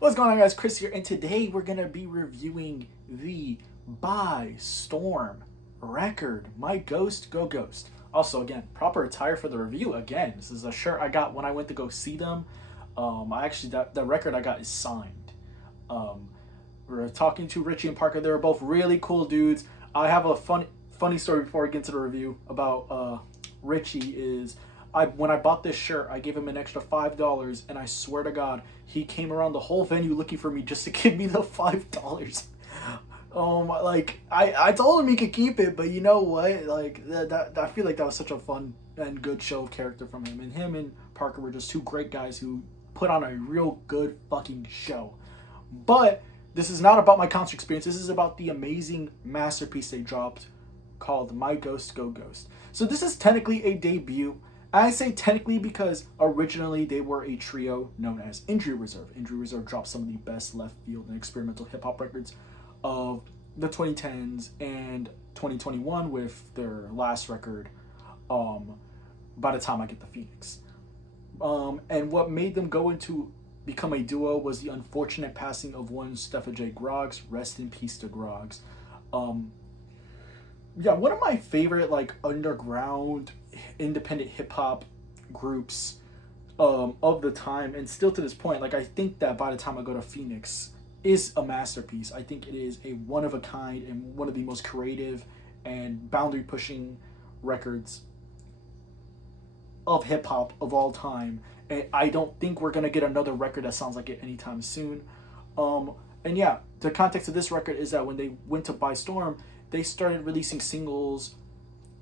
What's going on, guys? Chris here, and today we're going to be reviewing the By Storm record, My Ghost Go Ghost. Also, again, proper attire for the review. Again, this is a shirt I got when I went to go see them. That record I got is signed. We're talking to Richie and Parker. They were both really cool dudes. I have a funny story before we get into the review about Richie is when I bought this shirt, I gave him an extra $5, and I swear to God, he came around the whole venue looking for me just to give me the $5. I told him he could keep it, but you know what? Like that I feel like that was such a fun and good show of character from him. And him and Parker were just two great guys who put on a real good fucking show. But this is not about my concert experience. This is about the amazing masterpiece they dropped called My Ghost Go Ghost. So this is technically a debut. I say technically because originally they were a trio known as Injury Reserve. Injury Reserve dropped some of the best left field and experimental hip hop records of the 2010s and 2021 with their last record, By the Time I Get the Phoenix. And what made them go into become a duo was the unfortunate passing of one Steffa J. Groggs. Rest in peace to Groggs. One of my favorite underground independent hip hop groups of the time, and still to this point, I think that By the Time I Go to Phoenix is a masterpiece. I think it is a one of a kind and one of the most creative and boundary pushing records of hip hop of all time. And I don't think we're gonna get another record that sounds like it anytime soon. The context of this record is that when they went to By Storm, they started releasing singles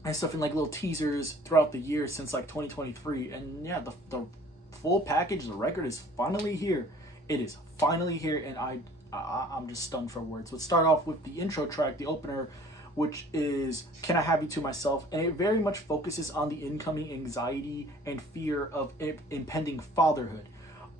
and stuff in little teasers throughout the year since 2023. And yeah, the full package, the record is finally here. It is finally here, and I'm just stunned for words. Let's start off with the intro track, the opener, which is Can I Have You To Myself? And it very much focuses on the incoming anxiety and fear of impending fatherhood.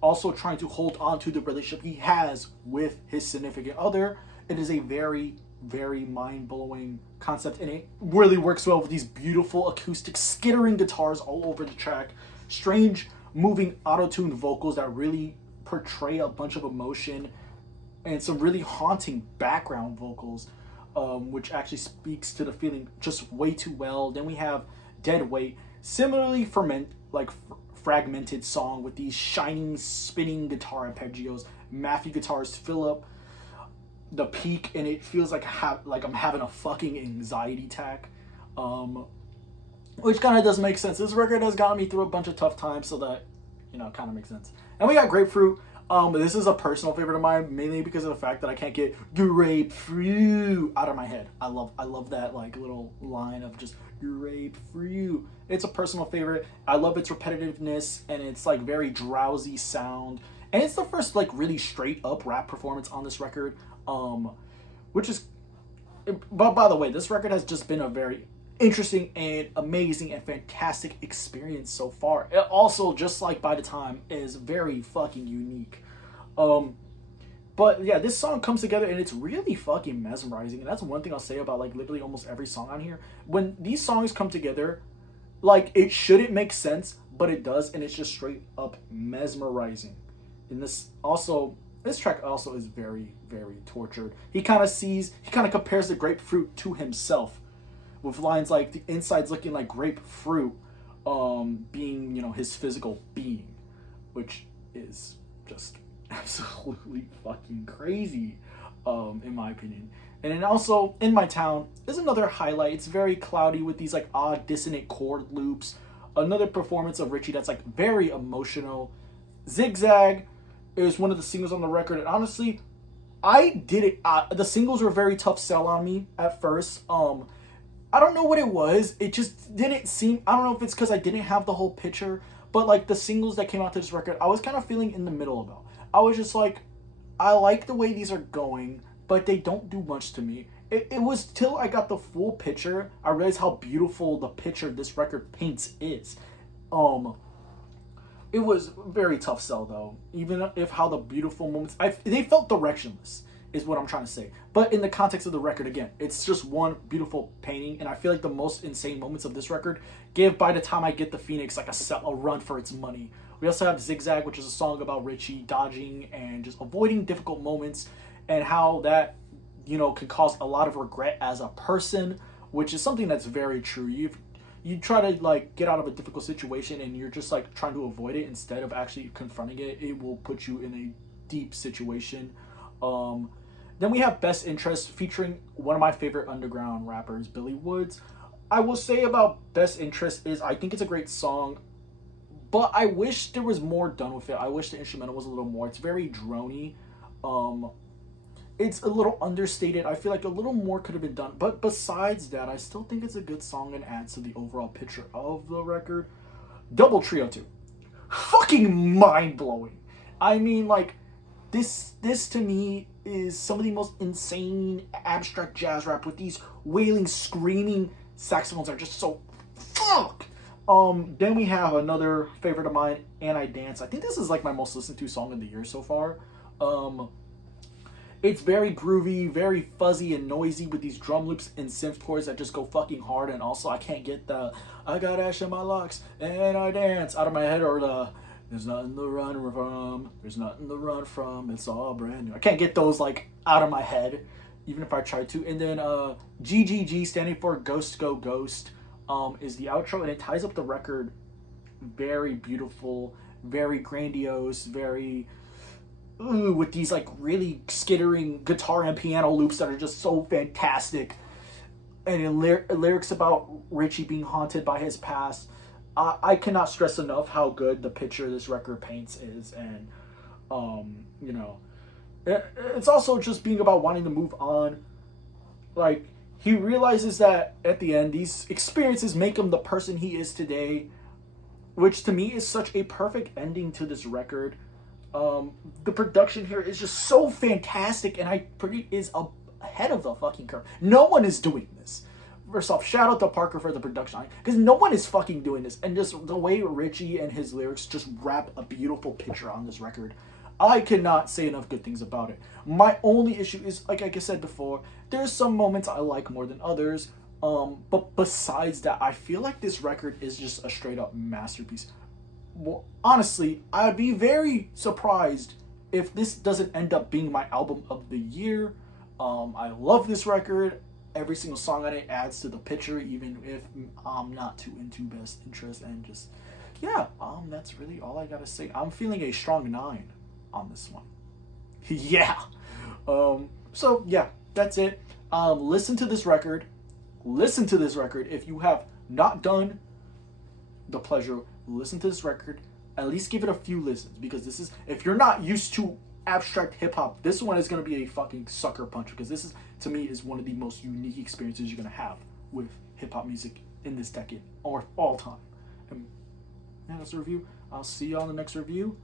Also trying to hold on to the relationship he has with his significant other. It is a very, very mind-blowing concept, and it really works well with these beautiful acoustic skittering guitars all over the track, strange moving auto-tuned vocals that really portray a bunch of emotion, and some really haunting background vocals, which actually speaks to the feeling just way too well. Then we have Dead Weight, similarly fragmented song with these shining spinning guitar arpeggios. Matthew guitars fill up the peak, and it feels like I'm having a fucking anxiety attack, which kind of doesn't make sense. This record has gotten me through a bunch of tough times, so that kind of makes sense. And we got Grapefruit. This is a personal favorite of mine, mainly because of the fact that I can't get grapefruit out of my head. I love that little line of just grapefruit. It's a personal favorite. I love its repetitiveness and its very drowsy sound. And it's the first really straight up rap performance on this record. But by the way, this record has just been a very interesting and amazing and fantastic experience so far. It also, just like By the Time, is very fucking unique. But yeah, this song comes together and it's really fucking mesmerizing. And that's one thing I'll say about literally almost every song on here. When these songs come together, it shouldn't make sense, but it does, and it's just straight up mesmerizing. And this track also is very, very tortured. He kind of compares the grapefruit to himself, with lines like the inside's looking like grapefruit, being, his physical being, which is just absolutely fucking crazy, in my opinion. And then also, In My Town is another highlight. It's very cloudy with these odd dissonant chord loops. Another performance of Richie that's very emotional. Zigzag is one of the singles on the record, and honestly, I did it. The singles were a very tough sell on me at first. I don't know what it was. It just didn't seem. I don't know if it's because I didn't have the whole picture, but the singles that came out to this record, I was kind of feeling in the middle about. I was just I like the way these are going, but they don't do much to me. It was till I got the full picture, I realized how beautiful the picture this record paints is. It was a very tough sell though, even if how the beautiful moments, they felt directionless, is what I'm trying to say. But in the context of the record, again, it's just one beautiful painting, and I feel like the most insane moments of this record give By the Time I Get the Phoenix a run for its money, We also have Zigzag, which is a song about Richie dodging and just avoiding difficult moments, and how that, you know, can cause a lot of regret as a person, which is something that's very true. You try to like get out of a difficult situation and you're just like trying to avoid it instead of actually confronting it, it will put you in a deep situation. um then we have Best Interest featuring one of my favorite underground rappers, Billy Woods. I will say about Best Interest is I think it's a great song, but I wish there was more done with it. I wish the instrumental was a little more. It's very drony. um it's a little understated. I feel like a little more could have been done. But besides that, I still think it's a good song and adds to the overall picture of the record. Double Trio 2. Fucking mind blowing. I mean, like, this to me is some of the most insane abstract jazz rap with these wailing, screaming saxophones are just so fuck. Then we have another favorite of mine, And I Dance. I think this is like my most listened to song of the year so far. It's very groovy, very fuzzy and noisy with these drum loops and synth chords that just go fucking hard. And also, I can't get the "I got ash in my locks and I dance" out of my head, or the "There's nothing to run from, there's nothing to run from, it's all brand new." I can't get those like out of my head, even if I tried to. And then GGG, standing for Ghost Go Ghost, is the outro, and it ties up the record. Very beautiful, very grandiose, very with these like really skittering guitar and piano loops that are just so fantastic, and in lyrics about Richie being haunted by his past. I cannot stress enough how good the picture this record paints is. And you know, it's also just being about wanting to move on. Like, he realizes that at the end these experiences make him the person he is today, which to me is such a perfect ending to this record. The production here is just so fantastic, and is ahead of the fucking curve. No one is doing this. First off, shout out to Parker for the production, because no one is fucking doing this. And just the way Richie and his lyrics just wrap a beautiful picture on this record, I cannot say enough good things about it. My only issue is, like I said before, there's some moments I like more than others. But besides that, I feel like this record is just a straight up masterpiece. Well, honestly, I'd be very surprised if this doesn't end up being my album of the year. I love this record. Every single song on it adds to the picture, even if I'm not too into Best Interest. And just, yeah, that's really all I gotta say. I'm feeling a strong 9 on this one. Yeah. So yeah, that's it. Listen to this record. Listen to this record. If you have not done the pleasure, listen to this record. At least give it a few listens, because this is, if you're not used to abstract hip hop, this one is going to be a fucking sucker punch, because this is, to me, is one of the most unique experiences you're going to have with hip hop music in this decade or all time. And yeah, that's a review. I'll see you on the next review.